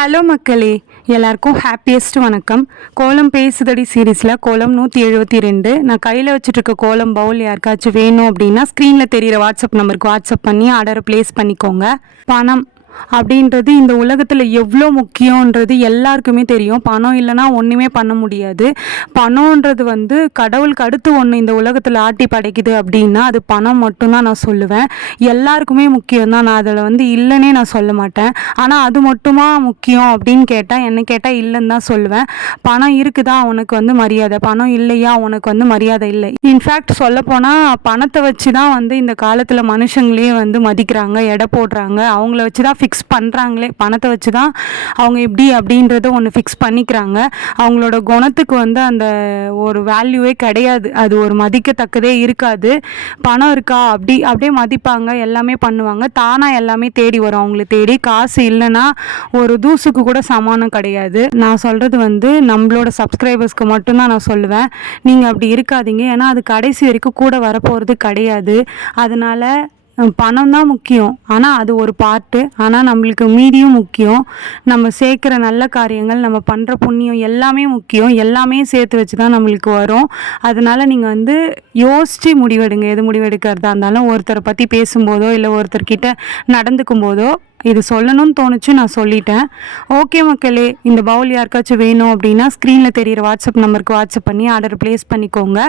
Hello மக்களே, எல்லாருக்கும் happiest வணக்கம். கோலம் பேசுதடி சீரீஸில் கோலம் 172. நான் கையில் வச்சுட்ருக்க கோலம் பவுல் யாருக்காச்சும் வேணும் அப்படின்னா ஸ்க்ரீனில் தெரிகிற வாட்ஸ்அப் நம்பருக்கு வாட்ஸ்அப் பண்ணி ஆர்டரை ப்ளேஸ் பண்ணிக்கோங்க. பணம் அப்படின்றது இந்த உலகத்தில் எவ்வளோ முக்கியன்றது எல்லாருக்குமே தெரியும். பணம் இல்லைன்னா ஒன்றுமே பண்ண முடியாது. பணன்றது கடவுளுக்கு அடுத்து ஒன்று இந்த உலகத்தில் ஆட்டி படைக்குது அப்படின்னா அது பணம் மட்டும்தான் நான் சொல்லுவேன். எல்லாருக்குமே முக்கியம் தான், நான் அதில் இல்லைன்னே நான் சொல்ல மாட்டேன். ஆனால் அது மட்டுமா முக்கியம் அப்படின்னு கேட்டால், என்ன கேட்டால் இல்லைன்னு தான் சொல்லுவேன். பணம் இருக்குதா உனக்கு மரியாதை, பணம் இல்லையா உனக்கு மரியாதை இல்லை. இன்ஃபேக்ட் சொல்லப்போனால் பணத்தை வச்சு தான் இந்த காலத்தில் மனுஷங்களே மதிக்கிறாங்க, எடை போடுறாங்க. அவங்கள வச்சு தான் ஃபிக்ஸ் பண்ணுறாங்களே, பணத்தை வச்சு தான் அவங்க இப்படி அப்படின்றத ஒன்று ஃபிக்ஸ் பண்ணிக்கிறாங்க. அவங்களோட குணத்துக்கு அந்த ஒரு வேல்யூவே கிடையாது, அது ஒரு மதிக்கத்தக்கதே இருக்காது. பணம் இருக்கா அப்படியே மதிப்பாங்க, எல்லாமே பண்ணுவாங்க. தானாக எல்லாமே தேடி வரும் அவங்கள தேடி. காசு இல்லைன்னா ஒரு தூசுக்கு கூட சமானம் கிடையாது. நான் சொல்கிறது நம்மளோட சப்ஸ்கிரைபர்ஸ்க்கு மட்டும்தான் நான் சொல்லுவேன். நீங்கள் அப்படி இருக்காதீங்க, ஏன்னா அது கடைசி வரைக்கும் கூட வரப்போகிறது கிடையாது. அதனால் பணம் தான் முக்கியம், ஆனால் அது ஒரு பார்ட்டு. ஆனால் நம்மளுக்கு மீதியும் முக்கியம். நம்ம சேர்க்குற நல்ல காரியங்கள், நம்ம பண்ணுற புண்ணியம் எல்லாமே முக்கியம். எல்லாமே சேர்த்து வச்சு தான் நம்மளுக்கு வரும். அதனால் நீங்கள் யோசித்து முடிவெடுங்க. எது முடிவெடுக்கிறதா இருந்தாலும் ஒருத்தரை பற்றி பேசும்போதோ இல்லை ஒருத்தர்கிட்ட நடந்துக்கும் போதோ இது சொல்லணும்னு தோணுச்சு, நான் சொல்லிட்டேன். ஓகே மக்களே, இந்த பவுல் யாருக்காச்சும் வேணும் அப்படின்னா ஸ்க்ரீனில் தெரிகிற வாட்ஸ்அப் நம்பருக்கு வாட்ஸ்அப் பண்ணி ஆர்டர் ப்ளேஸ் பண்ணிக்கோங்க.